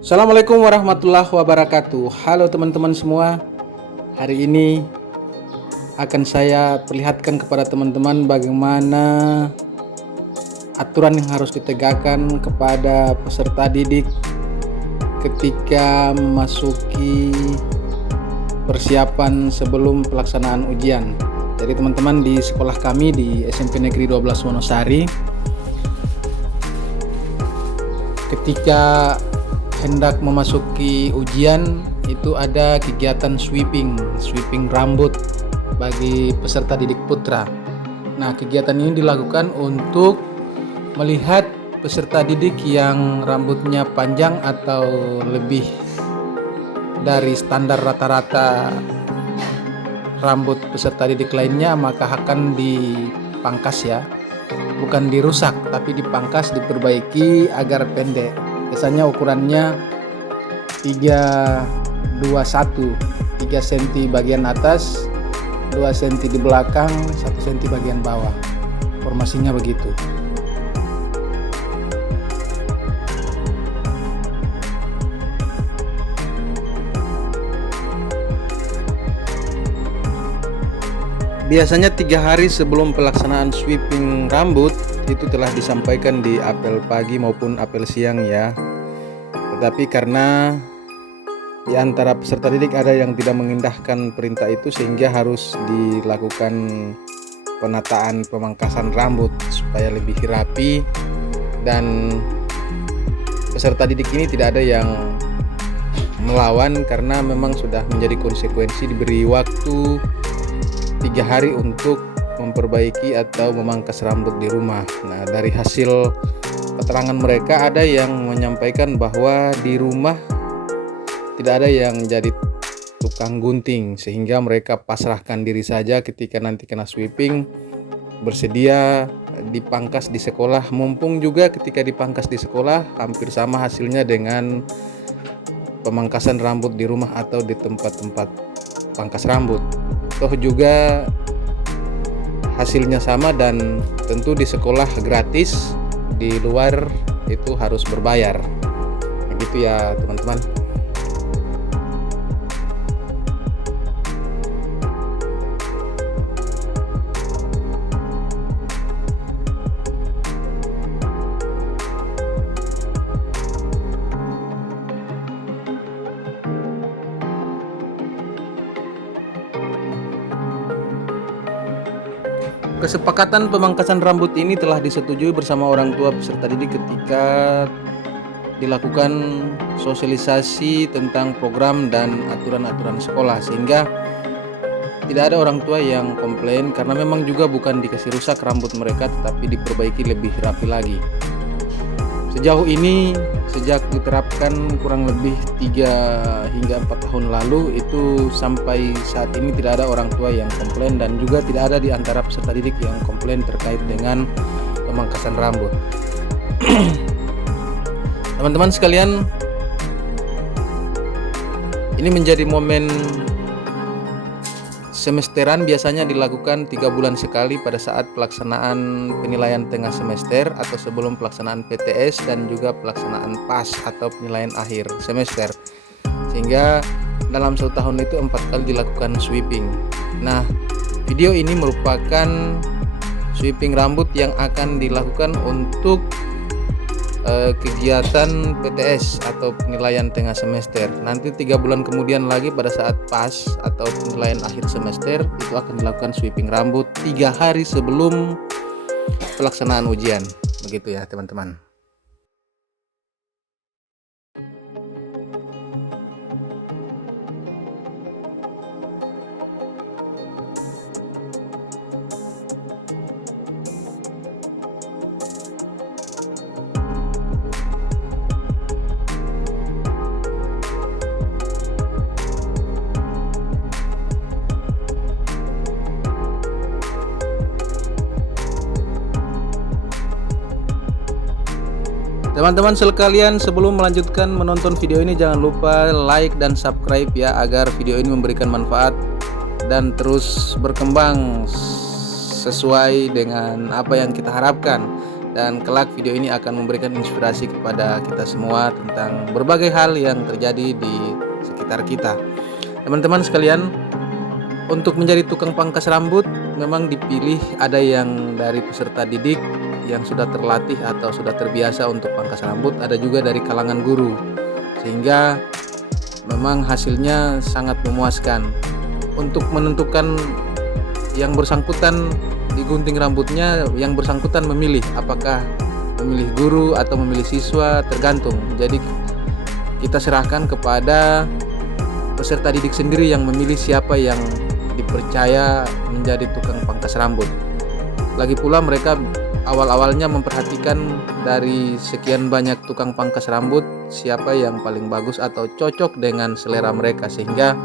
Assalamualaikum warahmatullahi wabarakatuh. Halo teman-teman semua. Hari ini akan saya perlihatkan kepada teman-teman bagaimana aturan yang harus ditegakkan kepada peserta didik ketika memasuki persiapan sebelum pelaksanaan ujian. Jadi teman-teman, di sekolah kami di SMP Negeri 12 Wonosari, ketika hendak memasuki ujian itu ada kegiatan sweeping rambut bagi peserta didik putra. Nah, kegiatan ini dilakukan untuk melihat peserta didik yang rambutnya panjang atau lebih dari standar rata-rata rambut peserta didik lainnya, maka akan dipangkas ya. Bukan dirusak, tapi dipangkas, diperbaiki agar pendek. Biasanya ukurannya 321, 3 cm bagian atas, 2 cm di belakang, 1 cm bagian bawah. Formasinya begitu. Biasanya 3 hari sebelum pelaksanaan sweeping rambut itu telah disampaikan di apel pagi maupun apel siang ya. Tetapi karena di antara peserta didik ada yang tidak mengindahkan perintah itu, sehingga harus dilakukan penataan pemangkasan rambut supaya lebih rapi, dan peserta didik ini tidak ada yang melawan karena memang sudah menjadi konsekuensi, diberi waktu 3 hari untuk memperbaiki atau memangkas rambut di rumah. Nah, dari hasil keterangan mereka ada yang menyampaikan bahwa di rumah tidak ada yang jadi tukang gunting, sehingga mereka pasrahkan diri saja ketika nanti kena sweeping, bersedia dipangkas di sekolah. Mumpung juga ketika dipangkas di sekolah hampir sama hasilnya dengan pemangkasan rambut di rumah atau di tempat-tempat pangkas rambut. Toh juga hasilnya sama, dan tentu di sekolah gratis, di luar itu harus berbayar. Begitu ya teman-teman. Kesepakatan pemangkasan rambut ini telah disetujui bersama orang tua peserta didik ketika dilakukan sosialisasi tentang program dan aturan-aturan sekolah, sehingga tidak ada orang tua yang komplain karena memang juga bukan dikasih rusak rambut mereka, tetapi diperbaiki lebih rapi lagi. Sejauh ini, sejak diterapkan kurang lebih 3 hingga 4 tahun lalu, itu sampai saat ini tidak ada orang tua yang komplain, dan juga tidak ada di antara peserta didik yang komplain terkait dengan pemangkasan rambut. Teman-teman sekalian, ini menjadi momen semesteran, biasanya dilakukan 3 bulan sekali pada saat pelaksanaan penilaian tengah semester atau sebelum pelaksanaan PTS, dan juga pelaksanaan PAS atau penilaian akhir semester, sehingga dalam 1 tahun itu 4 kali dilakukan sweeping. Nah, video ini merupakan sweeping rambut yang akan dilakukan untuk kegiatan PTS atau penilaian tengah semester. Nanti 3 bulan kemudian lagi pada saat PAS atau penilaian akhir semester itu akan dilakukan sweeping rambut 3 hari sebelum pelaksanaan ujian. Begitu ya teman-teman. Teman-teman sekalian, sebelum melanjutkan menonton video ini, jangan lupa like dan subscribe ya, agar video ini memberikan manfaat dan terus berkembang sesuai dengan apa yang kita harapkan. dan kelak video ini akan memberikan inspirasi kepada kita semua tentang berbagai hal yang terjadi di sekitar kita. Teman-teman sekalian, untuk menjadi tukang pangkas rambut memang dipilih ada yang dari peserta didik yang sudah terlatih atau sudah terbiasa untuk pangkas rambut, ada juga dari kalangan guru, sehingga memang hasilnya sangat memuaskan. Untuk menentukan yang bersangkutan digunting rambutnya, yang bersangkutan memilih apakah memilih guru atau memilih siswa, tergantung. Jadi kita serahkan kepada peserta didik sendiri yang memilih siapa yang dipercaya menjadi tukang pangkas rambut. Lagi pula mereka awal-awalnya memperhatikan dari sekian banyak tukang pangkas rambut siapa yang paling bagus atau cocok dengan selera mereka, sehingga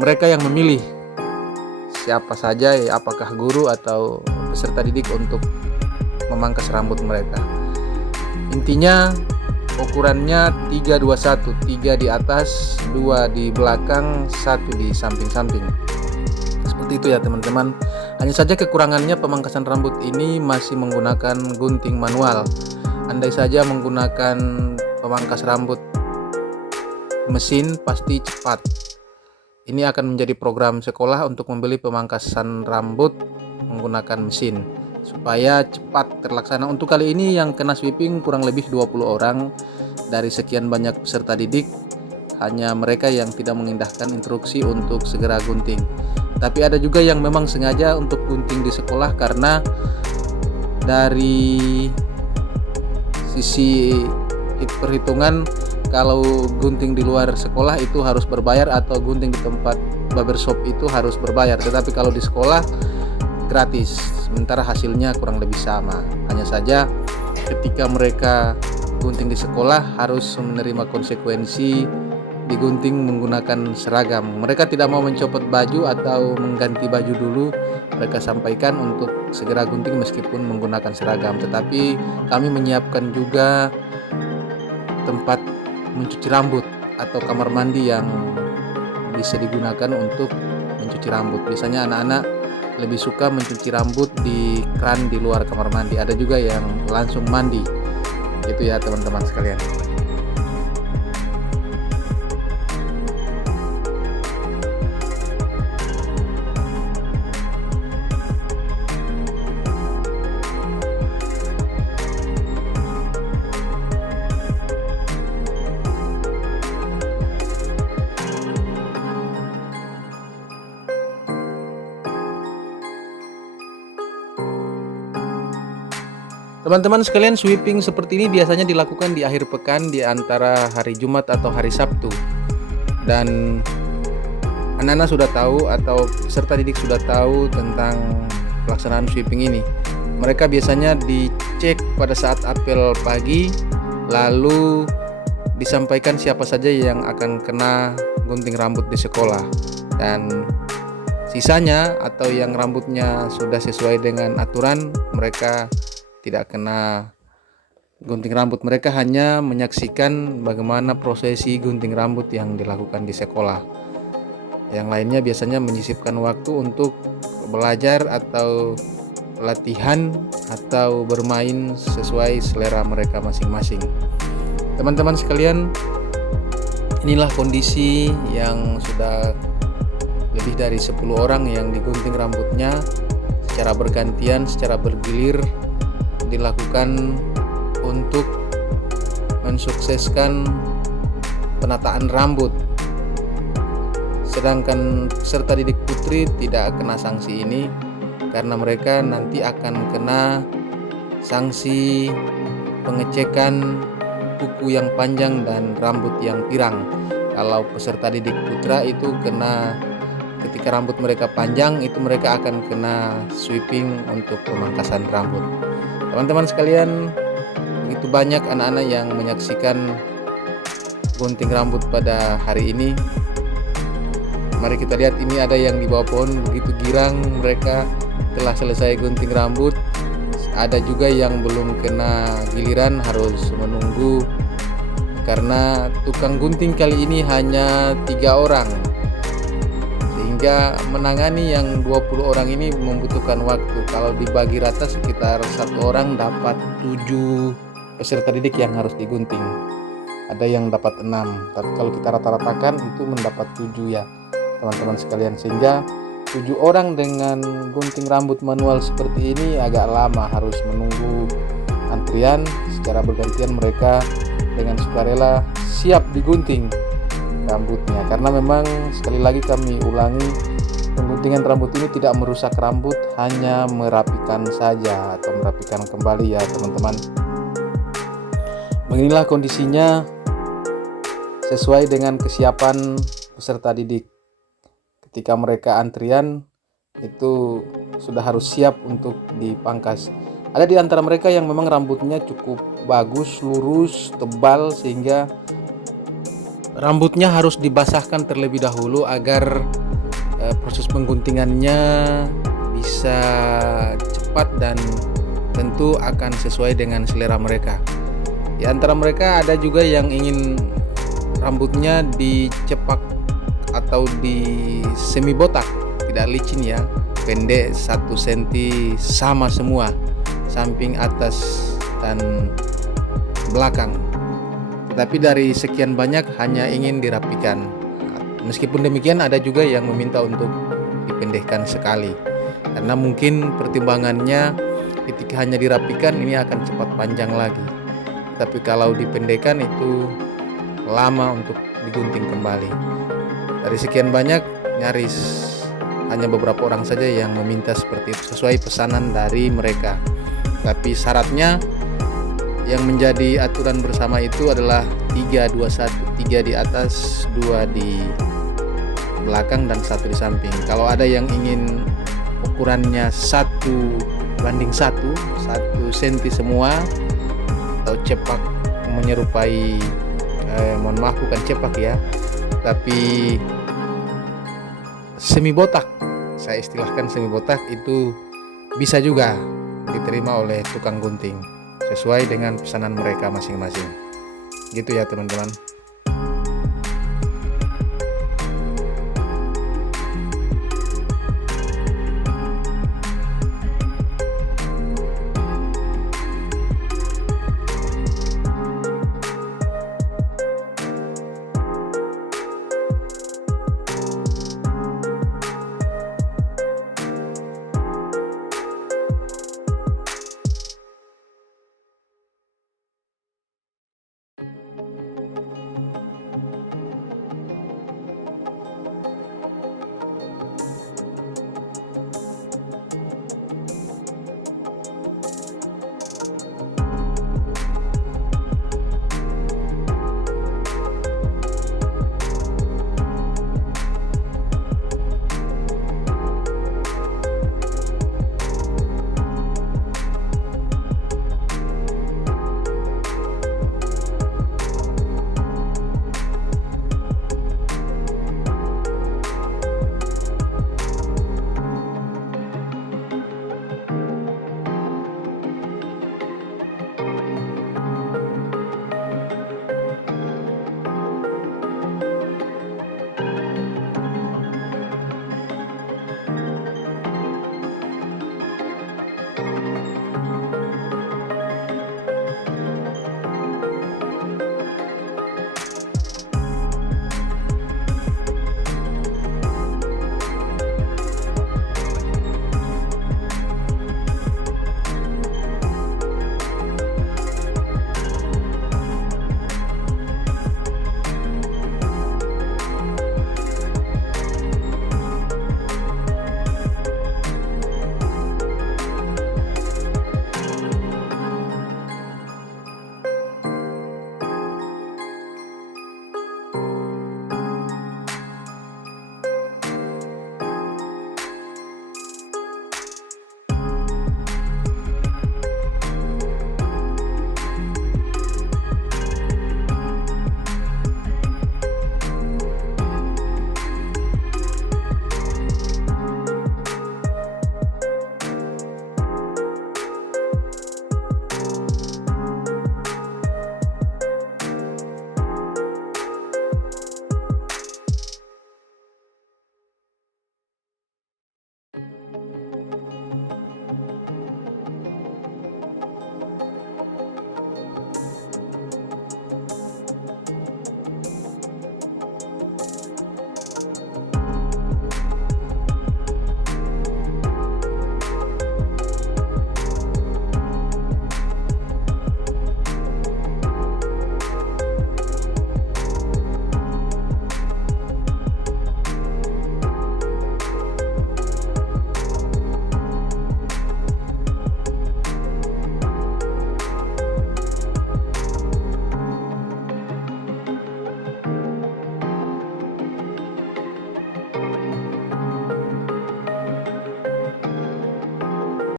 mereka yang memilih siapa saja, apakah guru atau peserta didik untuk memangkas rambut mereka. Intinya ukurannya 3-2-1, 3 di atas, 2 di belakang, 1 di samping-samping. Seperti itu ya teman-teman. Hanya saja kekurangannya pemangkasan rambut ini masih menggunakan gunting manual. Andai saja menggunakan pemangkas rambut mesin pasti cepat. Ini akan menjadi program sekolah untuk membeli pemangkasan rambut menggunakan mesin supaya cepat terlaksana. Untuk kali ini yang kena sweeping kurang lebih 20 orang dari sekian banyak peserta didik. Hanya mereka yang tidak mengindahkan instruksi untuk segera gunting. Tapi ada juga yang memang sengaja untuk gunting di sekolah, karena dari sisi perhitungan kalau gunting di luar sekolah itu harus berbayar, atau gunting di tempat barbershop itu harus berbayar. Tetapi kalau di sekolah gratis, sementara hasilnya kurang lebih sama. Hanya saja ketika mereka gunting di sekolah harus menerima konsekuensi digunting menggunakan seragam. Mereka tidak mau mencopot baju atau mengganti baju dulu. Mereka sampaikan untuk segera gunting meskipun menggunakan seragam. Tetapi kami menyiapkan juga tempat mencuci rambut atau kamar mandi yang bisa digunakan untuk mencuci rambut. Biasanya anak-anak lebih suka mencuci rambut di keran di luar kamar mandi. Ada juga yang langsung mandi. Itu ya teman-teman sekalian. Teman-teman sekalian, sweeping seperti ini biasanya dilakukan di akhir pekan di antara hari Jumat atau hari Sabtu. Dan anak-anak sudah tahu atau peserta didik sudah tahu tentang pelaksanaan sweeping ini. Mereka biasanya dicek pada saat apel pagi, lalu disampaikan siapa saja yang akan kena gunting rambut di sekolah. Dan sisanya atau yang rambutnya sudah sesuai dengan aturan, mereka tidak kena gunting rambut. Mereka hanya menyaksikan bagaimana prosesi gunting rambut yang dilakukan di sekolah. Yang lainnya biasanya menyisipkan waktu untuk belajar atau latihan atau bermain sesuai selera mereka masing-masing. Teman-teman sekalian, inilah kondisi yang sudah lebih dari 10 orang yang digunting rambutnya secara bergantian, secara bergilir dilakukan untuk mensukseskan penataan rambut. Sedangkan peserta didik putri tidak kena sanksi ini karena mereka nanti akan kena sanksi pengecekan kuku yang panjang dan rambut yang pirang. Kalau peserta didik putra itu kena ketika rambut mereka panjang, itu mereka akan kena sweeping untuk pemangkasan rambut. Teman-teman sekalian, begitu banyak anak-anak yang menyaksikan gunting rambut pada hari ini. Mari kita lihat, ini ada yang di bawah pohon begitu girang mereka telah selesai gunting rambut. Ada juga yang belum kena giliran, harus menunggu karena tukang gunting kali ini hanya 3 orang. sehingga menangani yang 20 orang ini membutuhkan waktu. Kalau dibagi rata sekitar 1 orang dapat 7 peserta didik yang harus digunting. Ada yang dapat 6, tapi kalau kita rata-ratakan itu mendapat 7 ya teman-teman sekalian, sehingga 7 orang dengan gunting rambut manual seperti ini agak lama, harus menunggu antrian secara bergantian. Mereka dengan sukarela siap digunting rambutnya, karena memang sekali lagi kami ulangi, pengguntingan rambut ini tidak merusak rambut, hanya merapikan saja atau merapikan kembali ya teman-teman. Beginilah kondisinya sesuai dengan kesiapan peserta didik. Ketika mereka antrian itu sudah harus siap untuk dipangkas. Ada di antara mereka yang memang rambutnya cukup bagus, lurus, tebal, sehingga rambutnya harus dibasahkan terlebih dahulu agar proses pengguntingannya bisa cepat dan tentu akan sesuai dengan selera mereka. Di antara mereka ada juga yang ingin rambutnya dicepak atau di semi botak, tidak licin ya, pendek 1 cm sama semua, samping, atas dan belakang. Tetapi dari sekian banyak hanya ingin dirapikan. Meskipun demikian ada juga yang meminta untuk dipendekkan sekali, karena mungkin pertimbangannya ketika hanya dirapikan ini akan cepat panjang lagi, tapi kalau dipendekkan itu lama untuk digunting kembali. Dari sekian banyak, nyaris hanya beberapa orang saja yang meminta seperti itu sesuai pesanan dari mereka. Tapi syaratnya yang menjadi aturan bersama itu adalah 3-2-1, 3 di atas, 2 di belakang dan 1 di samping. Kalau ada yang ingin ukurannya 1:1, 1 cm semua, atau cepak menyerupai mohon maaf bukan cepak ya, tapi semi botak, saya istilahkan semi botak, itu bisa juga diterima oleh tukang gunting sesuai dengan pesanan mereka masing-masing. Gitu ya teman-teman.